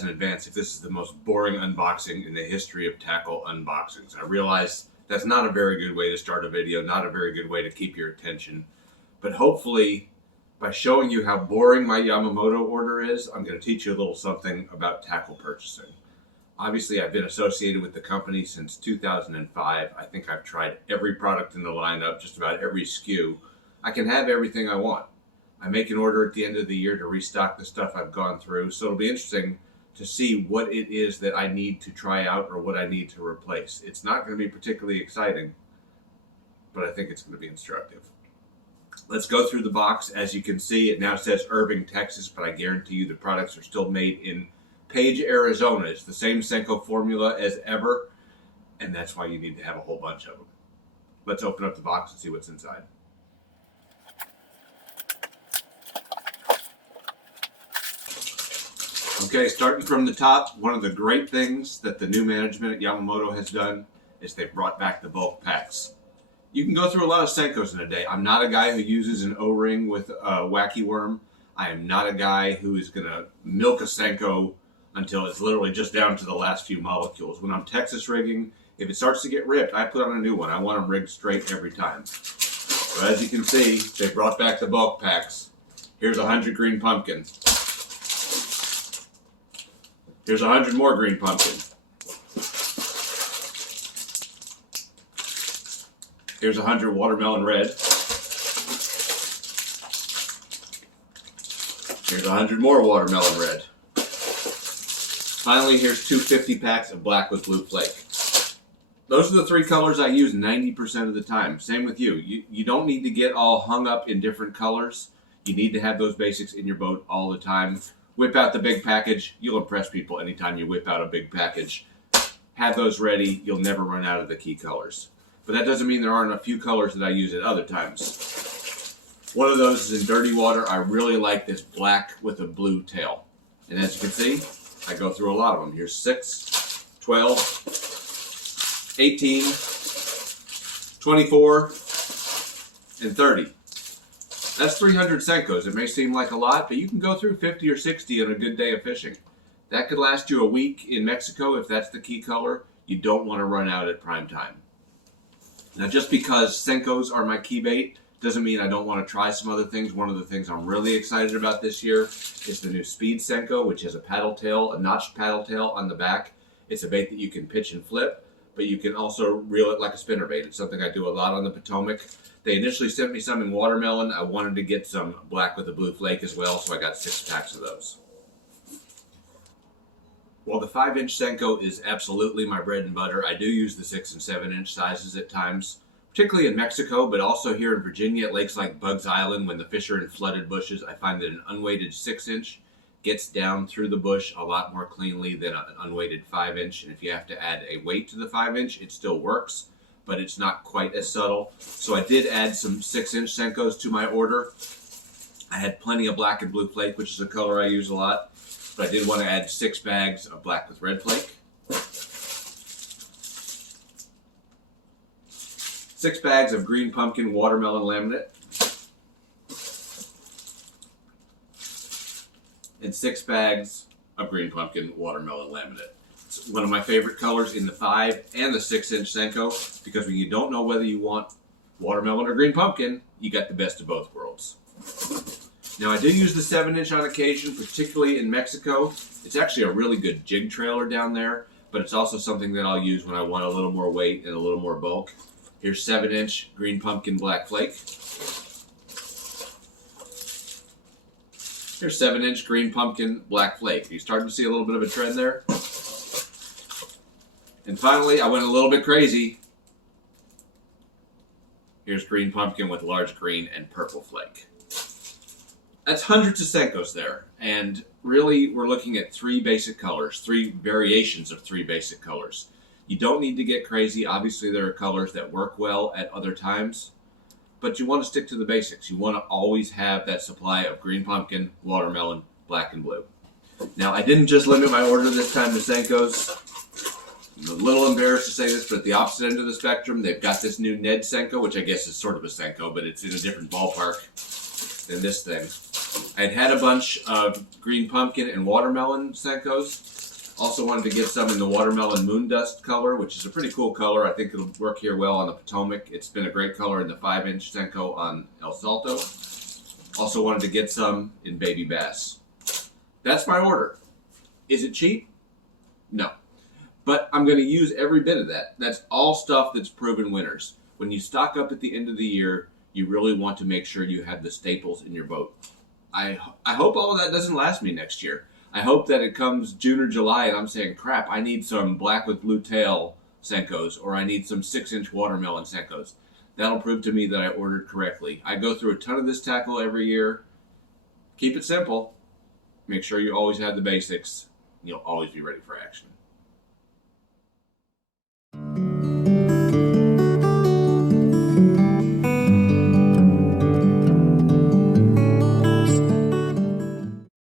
apologize in advance if this is the most boring unboxing in the history of tackle unboxings. I realize that's not a very good way to start a video, not a very good way to keep your attention. But hopefully, by showing you how boring my Yamamoto order is, I'm going to teach you a little something about tackle purchasing. Obviously, I've been associated with the company since 2005. I think I've tried every product in the lineup, just about every SKU. I can have everything I want. I make an order at the end of the year to restock the stuff I've gone through, so it'll be interesting to see what it is that I need to try out or what I need to replace. It's not going to be particularly exciting, but I think it's going to be instructive. Let's go through the box. As you can see, it now says Irving, Texas, but I guarantee you the products are still made in Page, Arizona. It's the same Senko formula as ever, and that's why you need to have a whole bunch of them. Let's open up the box and see what's inside. Okay, starting from the top, one of the great things that the new management at Yamamoto has done is they've brought back the bulk packs. You can go through a lot of Senkos in a day. I'm not a guy who uses an O-ring with a wacky worm. I am not a guy who is going to milk a Senko until it's literally just down to the last few molecules. When I'm Texas rigging, if it starts to get ripped, I put on a new one. I want them rigged straight every time. So as you can see, they brought back the bulk packs. Here's 100 green pumpkin. Here's 100 more green pumpkin. Here's 100 watermelon red. Here's 100 more watermelon red. Finally, here's 250 packs of black with blue flake. Those are the three colors I use 90% of the time. Same with you. You don't need to get all hung up in different colors. You need to have those basics in your boat all the time. Whip out the big package. You'll impress people anytime you whip out a big package. Have those ready. You'll never run out of the key colors. But that doesn't mean there aren't a few colors that I use at other times. One of those is in dirty water. I really like this black with a blue tail. And as you can see, I go through a lot of them. Here's 6, 12, 18, 24, and 30. That's 300 Senkos. It may seem like a lot, but you can go through 50 or 60 on a good day of fishing. That could last you a week in Mexico if that's the key color. You don't want to run out at prime time. Now, just because Senkos are my key bait doesn't mean I don't want to try some other things. One of the things I'm really excited about this year is the new Speed Senko, which has a paddle tail, a notched paddle tail on the back. It's a bait that you can pitch and flip, but you can also reel it like a spinnerbait. It's something I do a lot on the Potomac. They initially sent me some in watermelon. I wanted to get some black with a blue flake as well, so I got 6 packs of those. While the 5-inch Senko is absolutely my bread and butter, I do use the 6 and 7-inch sizes at times, particularly in Mexico, but also here in Virginia at lakes like Bugs Island. When the fish are in flooded bushes, I find that an unweighted 6-inch gets down through the bush a lot more cleanly than an unweighted 5-inch. And if you have to add a weight to the 5-inch, it still works, but it's not quite as subtle. So I did add some 6-inch Senkos to my order. I had plenty of black and blue flake, which is a color I use a lot, but I did want to add 6 bags of black with red flake, 6 bags of green pumpkin watermelon laminate, and 6 bags of green pumpkin watermelon laminate. It's one of my favorite colors in the 5 and the 6-inch Senko, because when you don't know whether you want watermelon or green pumpkin, you got the best of both worlds. Now, I do use the 7-inch on occasion, particularly in Mexico. It's actually a really good jig trailer down there, but it's also something that I'll use when I want a little more weight and a little more bulk. Here's 7-inch green pumpkin black flake. Here's 7-inch green pumpkin black flake. Are you starting to see a little bit of a trend there? And finally, I went a little bit crazy. Here's green pumpkin with large green and purple flake. That's hundreds of Senkos there, and really we're looking at 3 basic colors, 3 variations of 3 basic colors. You don't need to get crazy. Obviously there are colors that work well at other times, but you want to stick to the basics. You want to always have that supply of green pumpkin, watermelon, black and blue. Now, I didn't just limit my order this time to Senkos. I'm a little embarrassed to say this, but at the opposite end of the spectrum, they've got this new Ned Senko, which I guess is sort of a Senko, but it's in a different ballpark than this thing. I'd had a bunch of green pumpkin and watermelon Senkos. Also wanted to get some in the watermelon moon dust color, which is a pretty cool color. I think it'll work here well on the Potomac. It's been a great color in the 5-inch Senko on El Salto. Also wanted to get some in baby bass. That's my order. Is it cheap? No. But I'm going to use every bit of that. That's all stuff that's proven winners. When you stock up at the end of the year, you really want to make sure you have the staples in your boat. I hope all of that doesn't last me next year. I hope that it comes June or July and I'm saying, crap, I need some black with blue tail Senkos, or I need some 6-inch watermelon Senkos. That'll prove to me that I ordered correctly. I go through a ton of this tackle every year. Keep it simple. Make sure you always have the basics. You'll always be ready for action.